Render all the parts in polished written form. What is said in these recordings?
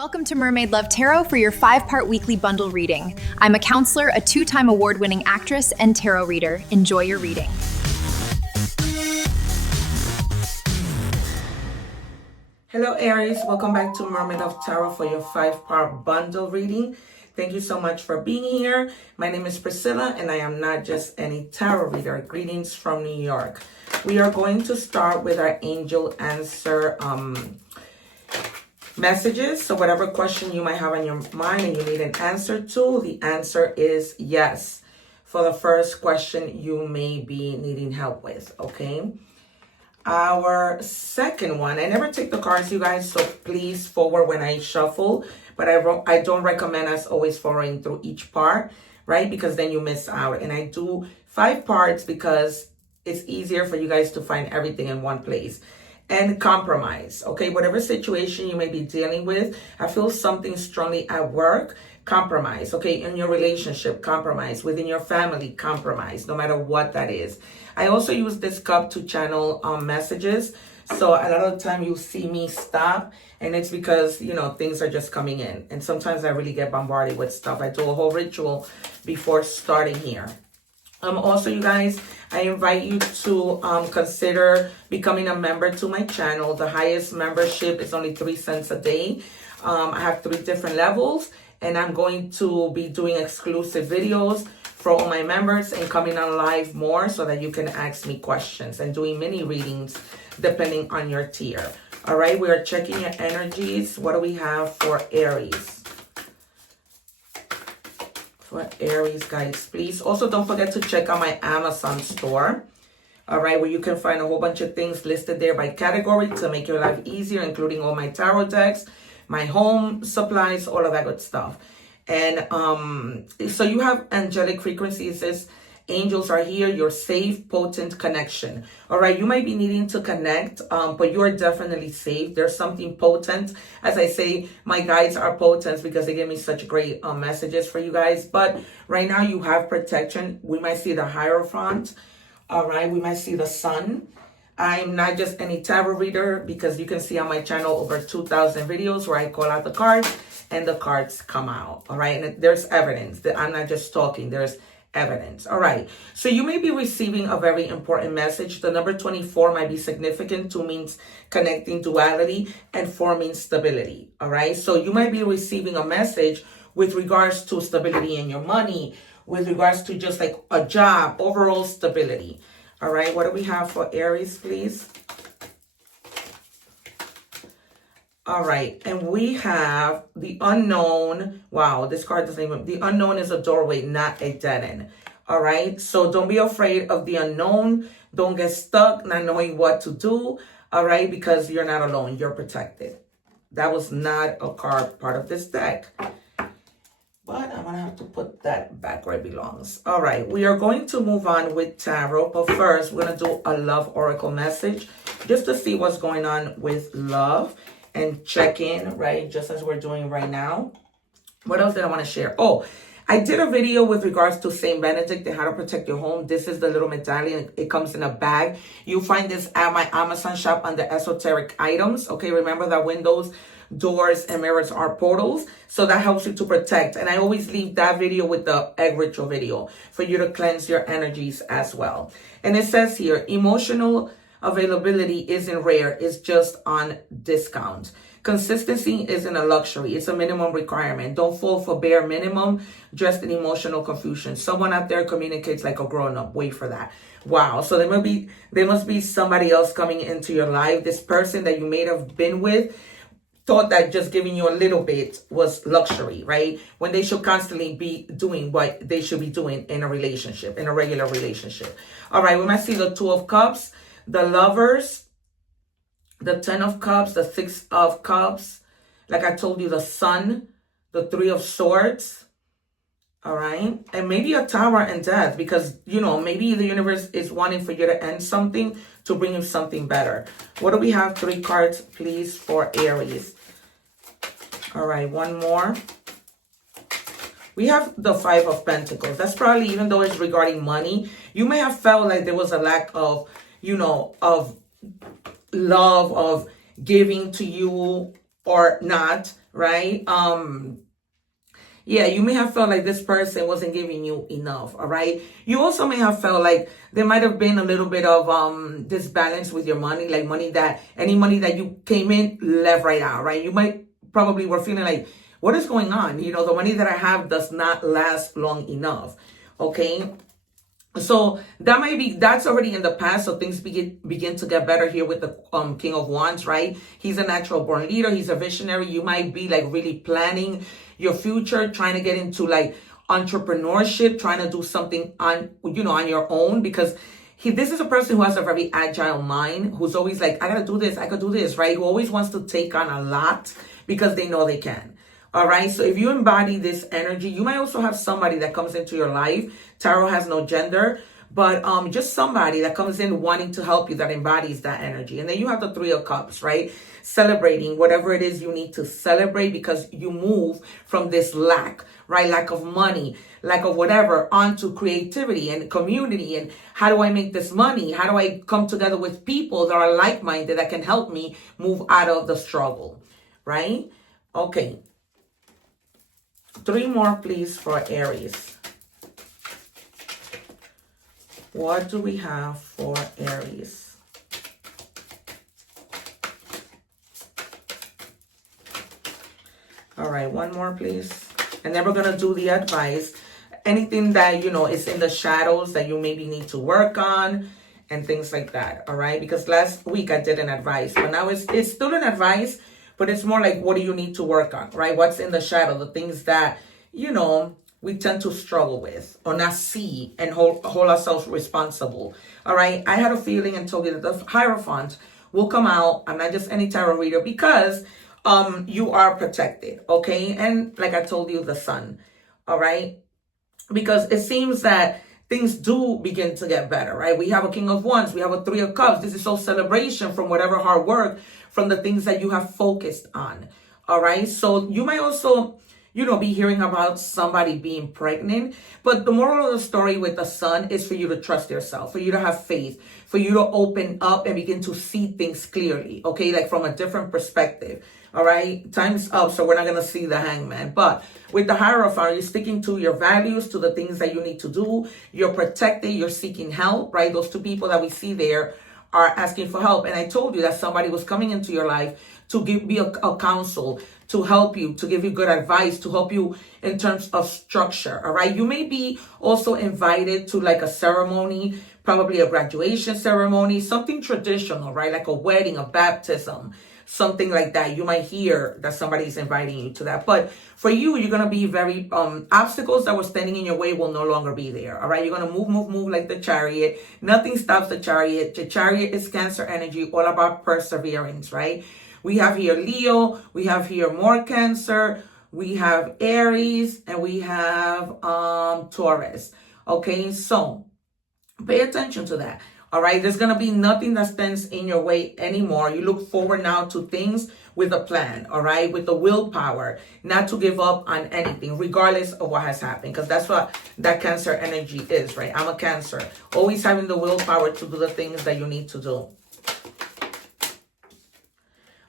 Welcome to Mermaid Love Tarot for your 5-part weekly bundle reading. I'm a counselor, a 2-time award-winning actress, and tarot reader. Enjoy your reading. Hello Aries, welcome back to Mermaid Love Tarot for your 5-part bundle reading. Thank you so much for being here. My name is Priscilla and I am not just any tarot reader. Greetings from New York. We are going to start with our angel answer messages. So whatever question you might have on your mind and you need an answer to, the answer is yes. For the first question you may be needing help with, okay? Our second one, I never take the cards, you guys, so please forward when I shuffle, but I don't recommend us always forwarding through each part, right? Because then you miss out. And I do 5 parts because it's easier for you guys to find everything in one place. And compromise, okay? Whatever situation you may be dealing with, I feel something strongly at work, compromise, okay? In your relationship, compromise. Within your family, compromise, no matter what that is. I also use this cup to channel messages. So a lot of the time you see me stop and it's because, you know, things are just coming in. And sometimes I really get bombarded with stuff. I do a whole ritual before starting here. Also, you guys, I invite you to consider becoming a member to my channel. The highest membership is only 3 cents a day. I have 3 different levels, and I'm going to be doing exclusive videos for all my members and coming on live more so that you can ask me questions and doing mini readings depending on your tier. All right, we are checking your energies. What do we have for Aries? For Aries, guys, please. Also, don't forget to check out my Amazon store. All right, where you can find a whole bunch of things listed there by category to make your life easier, including all my tarot decks, my home supplies, all of that good stuff. And so you have angelic frequencies. It says angels are here, your safe, potent connection. All right, you might be needing to connect, but you are definitely safe. There's something potent. As I say, my guides are potent because they give me such great messages for you guys. But right now you have protection. We might see the Hierophant. All right, we might see the sun. I'm not just any tarot reader because you can see on my channel over 2,000 videos where I call out the cards and the cards come out. All right, and there's evidence that I'm not just talking. There's evidence. All right, so you may be receiving a very important message. The number 24 might be significant. 2 means connecting duality and 4 means stability. All right, so you might be receiving a message with regards to stability in your money, with regards to just like a job, overall stability. All right, what do we have for Aries, please? All right, and we have the unknown. Wow, this card doesn't even, the unknown is a doorway, not a dead end. All right, so don't be afraid of the unknown. Don't get stuck not knowing what to do. All right, because you're not alone, you're protected. That was not a card part of this deck. But I'm gonna have to put that back where it belongs. All right, we are going to move on with tarot, but first we're gonna do a love oracle message just to see what's going on with love and check in, right? Just as we're doing right now. What else did I want to share? Oh, I did a video with regards to Saint Benedict and how to protect your home. This is the little medallion. It comes in a bag. You'll find this at my Amazon shop under esoteric items. Okay, remember that windows, doors, and mirrors are portals. So that helps you to protect. And I always leave that video with the egg ritual video for you to cleanse your energies as well. And it says here, emotional availability isn't rare, it's just on discount. Consistency isn't a luxury, it's a minimum requirement. Don't fall for bare minimum, just an emotional confusion. Someone out there communicates like a grown-up. Wait for that. Wow, so there must be somebody else coming into your life. This person that you may have been with thought that just giving you a little bit was luxury, right? When they should constantly be doing what they should be doing in a relationship, in a regular relationship. All right, we might see the 2 of Cups, the Lovers, the 10 of Cups, the 6 of Cups. Like I told you, the Sun, the 3 of Swords. All right. And maybe a Tower and Death because, you know, maybe the universe is wanting for you to end something to bring you something better. What do we have? 3 cards, please, for Aries. All right. One more. We have the 5 of Pentacles. That's probably, even though it's regarding money, you may have felt like there was a lack of, you know, of love, of giving to you or not, right? Yeah, you may have felt like this person wasn't giving you enough, all right? You also may have felt like there might have been a little bit of disbalance with your money, like any money that you came in, left right out, right? You might probably were feeling like, what is going on? You know, the money that I have does not last long enough, okay? So that's already in the past. So things begin to get better here with the King of Wands, right? He's a natural born leader. He's a visionary. You might be like really planning your future, trying to get into like entrepreneurship, trying to do something on your own, because this is a person who has a very agile mind, who's always like, I gotta do this, I could do this, right? Who always wants to take on a lot because they know they can. All right. So if you embody this energy, you might also have somebody that comes into your life. Tarot has no gender, but just somebody that comes in wanting to help you, that embodies that energy. And then you have the Three of Cups, right? Celebrating whatever it is you need to celebrate, because you move from this lack, right? Lack of money, lack of whatever, onto creativity and community. And how do I make this money? How do I come together with people that are like-minded that can help me move out of the struggle, right? Okay. 3 more, please, for Aries. What do we have for Aries? All right, 1 more, please. And then we're going to do the advice. Anything that, is in the shadows that you maybe need to work on and things like that. All right, because last week I did an advice, but now it's still an advice, but it's more like, what do you need to work on, right? What's in the shadow, the things that, we tend to struggle with or not see and hold ourselves responsible. All right. I had a feeling and told you that the Hierophant will come out. I'm not just any tarot reader, because you are protected. Okay. And like I told you, the Sun. All right. Because it seems that things do begin to get better, right? We have a King of Wands. We have a Three of Cups. This is all celebration from whatever hard work, from the things that you have focused on. All right. So you might also, be hearing about somebody being pregnant. But the moral of the story with the Sun is for you to trust yourself, for you to have faith, for you to open up and begin to see things clearly. Okay. Like from a different perspective. All right. Time's up. So we're not going to see the Hangman. But with the Hierophant, you're sticking to your values, to the things that you need to do. You're protected. You're seeking help, right? Those 2 people that we see there are asking for help. And I told you that somebody was coming into your life to be a counsel, to help you, to give you good advice, to help you in terms of structure. All right. You may be also invited to like a ceremony, probably a graduation ceremony, something traditional, right? Like a wedding, a baptism, something like that. You might hear that somebody's inviting you to that. But for you, you're going to be very, obstacles that were standing in your way will no longer be there. All right. You're going to move like the Chariot. Nothing stops the Chariot. The Chariot is Cancer energy, all about perseverance, right? We have here Leo, we have here more Cancer, we have Aries, and we have Taurus. Okay, so pay attention to that. All right, there's going to be nothing that stands in your way anymore. You look forward now to things with a plan, all right, with the willpower, not to give up on anything, regardless of what has happened, because that's what that Cancer energy is, right? I'm a Cancer, always having the willpower to do the things that you need to do.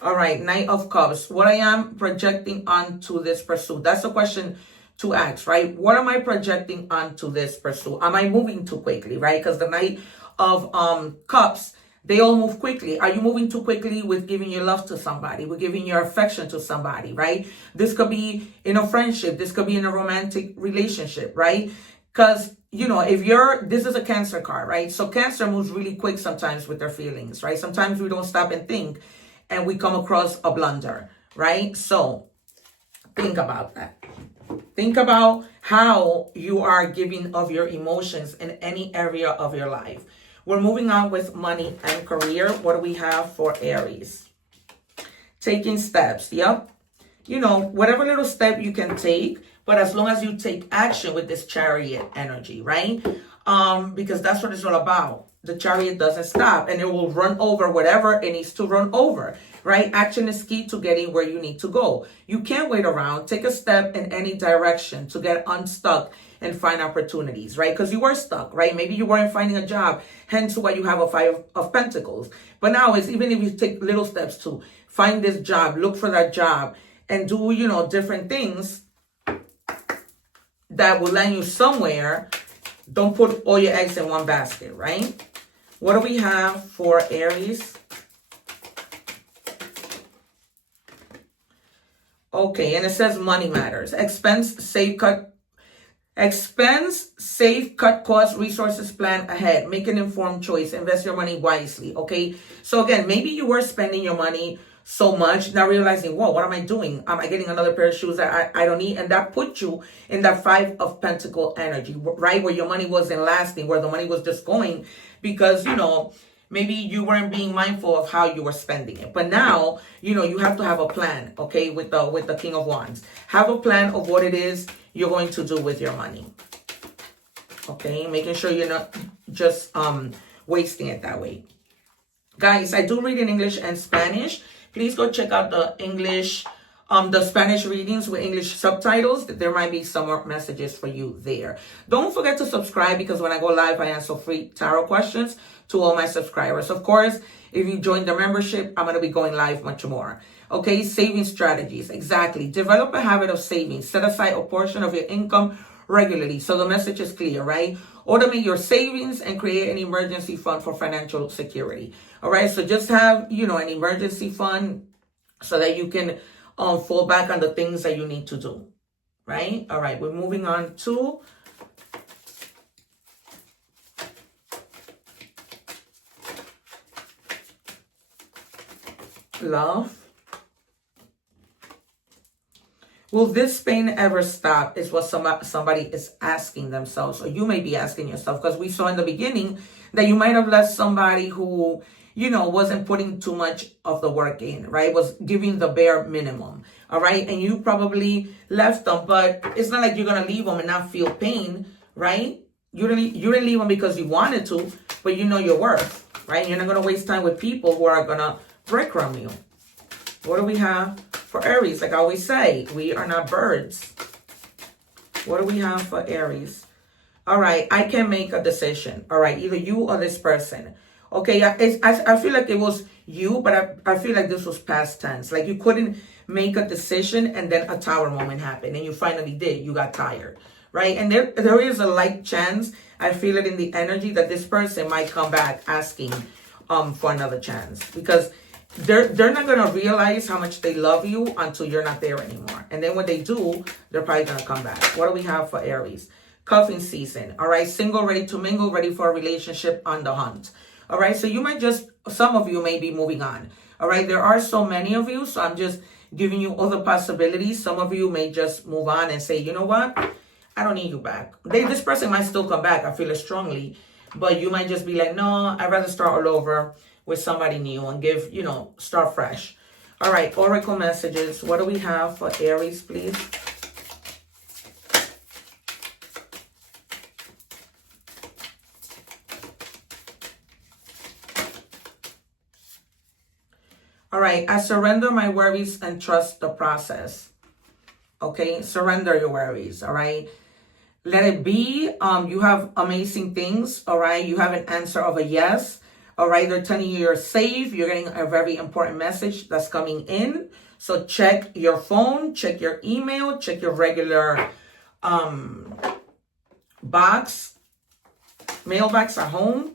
All right, Knight of Cups. What I am projecting onto this pursuit? That's a question to ask, right? What am I projecting onto this pursuit? Am I moving too quickly, right? Because the Knight of Cups, they all move quickly. Are you moving too quickly with giving your love to somebody, with giving your affection to somebody, right? This could be in a friendship. This could be in a romantic relationship, right? Because, this is a Cancer card, right? So Cancer moves really quick sometimes with their feelings, right? Sometimes we don't stop and think, and we come across a blunder, right? So think about that. Think about how you are giving of your emotions in any area of your life. We're moving on with money and career. What do we have for Aries? Taking steps. Yep. Whatever little step you can take, but as long as you take action with this Chariot energy, right? Because that's what it's all about. The Chariot doesn't stop, and it will run over whatever it needs to run over, right? Action is key to getting where you need to go. You can't wait around. Take a step in any direction to get unstuck and find opportunities, right? Because you were stuck, right? Maybe you weren't finding a job, hence why you have a 5 of Pentacles. But now it's even if you take little steps to find this job, look for that job, and do, you know, different things that will land you somewhere. Don't put all your eggs in one basket, right? What do we have for Aries? Okay, and it says money matters. Expense, save, cut costs, resources, plan ahead. Make an informed choice. Invest your money wisely, okay? So again, maybe you were spending your money so much, not realizing, whoa, what am I doing? Am I getting another pair of shoes that I don't need? And that put you in that 5 of Pentacle energy, right? Where your money wasn't lasting, where the money was just going because, you know, maybe you weren't being mindful of how you were spending it. But now, you know, you have to have a plan, okay, with the King of Wands. Have a plan of what it is you're going to do with your money. Okay, making sure you're not just wasting it that way. Guys, I do read in English and Spanish. Please go check out the English, the Spanish readings with English subtitles. There might be some more messages for you there. Don't forget to subscribe because when I go live, I answer free tarot questions to all my subscribers. Of course, if you join the membership, I'm going to be going live much more. Okay, saving strategies. Exactly. Develop a habit of saving. Set aside a portion of your income regularly. So the message is clear, right? Automate your savings and create an emergency fund for financial security. All right, so just have, you know, an emergency fund so that you can fall back on the things that you need to do, right? All right, we're moving on to love. Will this pain ever stop is what somebody is asking themselves, or you may be asking yourself, because we saw in the beginning that you might have left somebody who, you know, wasn't putting too much of the work in, right? Was giving the bare minimum, all right? And you probably left them, but it's not like you're going to leave them and not feel pain, right? You didn't leave them because you wanted to, but you know your worth, right? You're not going to waste time with people who are going to breadcrumb you. What do we have for Aries? Like I always say, we are not birds. What do we have for Aries? All right, I can make a decision. All right, either you or this person. Okay, I feel like it was you, but I feel like this was past tense. Like you couldn't make a decision and then a tower moment happened and you finally did. You got tired, right? And there is a light chance, I feel it in the energy, that this person might come back asking for another chance, because they're not going to realize how much they love you until you're not there anymore. And then when they do, they're probably going to come back. What do we have for Aries? Cuffing season. All right. Single, ready to mingle, ready for a relationship, on the hunt. All right. So you might some of you may be moving on. All right. There are so many of you. So I'm just giving you other possibilities. Some of you may just move on and say, you know what? I don't need you back. This person might still come back. I feel it strongly. But you might just be like, no, I'd rather start all over with somebody new and give, you know, start fresh. All right, oracle messages. What do we have for Aries, please? All right, I surrender my worries and trust the process. Okay, surrender your worries, all right? Let it be. You have amazing things, all right? You have an answer of a yes. All right, they're telling you you're safe. You're getting a very important message that's coming in. So check your phone, check your email, check your regular mailbox at home.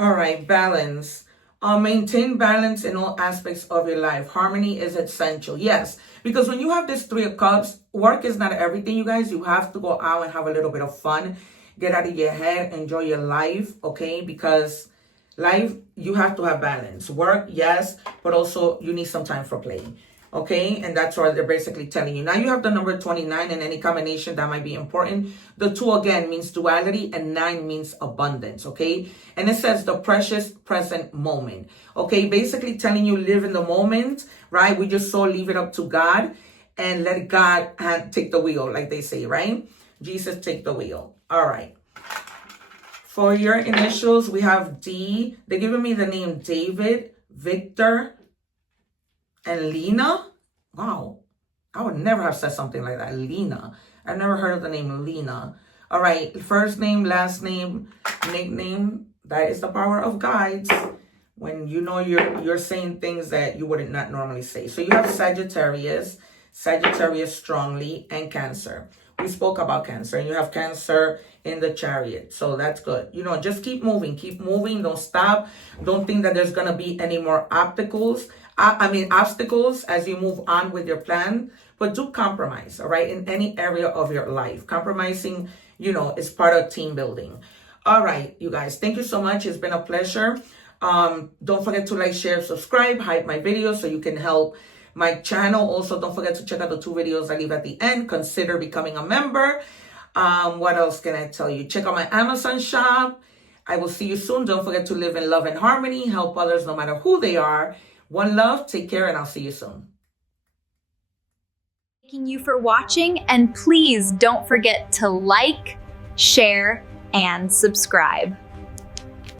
All right, balance. Maintain balance in all aspects of your life. Harmony is essential. Yes, because when you have this 3 of Cups, work is not everything, you guys. You have to go out and have a little bit of fun. Get out of your head. Enjoy your life, okay? Because life, you have to have balance. Work, yes, but also you need some time for play. Okay, and that's what they're basically telling you. Now you have the number 29 and any combination that might be important. The 2 again means duality and 9 means abundance. Okay, and it says the precious present moment. Okay, basically telling you live in the moment, right? We just so leave it up to God and let God take the wheel, like they say, right? Jesus, take the wheel. All right. For your initials, we have D. They're giving me the name David, Victor, and Lena. Wow. I would never have said something like that. Lena. I've never heard of the name Lena. All right. First name, last name, nickname. That is the power of guides. When you know you're saying things that you wouldn't not normally say. So you have Sagittarius strongly, and Cancer. We spoke about Cancer, and you have Cancer in the Chariot. So that's good. You know, just keep moving. Keep moving. Don't stop. Don't think that there's going to be any more obstacles. Obstacles as you move on with your plan. But do compromise, all right, in any area of your life. Compromising, you know, is part of team building. All right, you guys. Thank you so much. It's been a pleasure. Don't forget to like, share, subscribe, hype my videos so you can help my channel. Also, don't forget to check out the 2 videos I leave at the end. Consider becoming a member. What else can I tell you? Check out my Amazon shop. I will see you soon. Don't forget to live in love and harmony. Help others no matter who they are. One love. Take care, and I'll see you soon. Thanking you for watching, and please don't forget to like, share, and subscribe.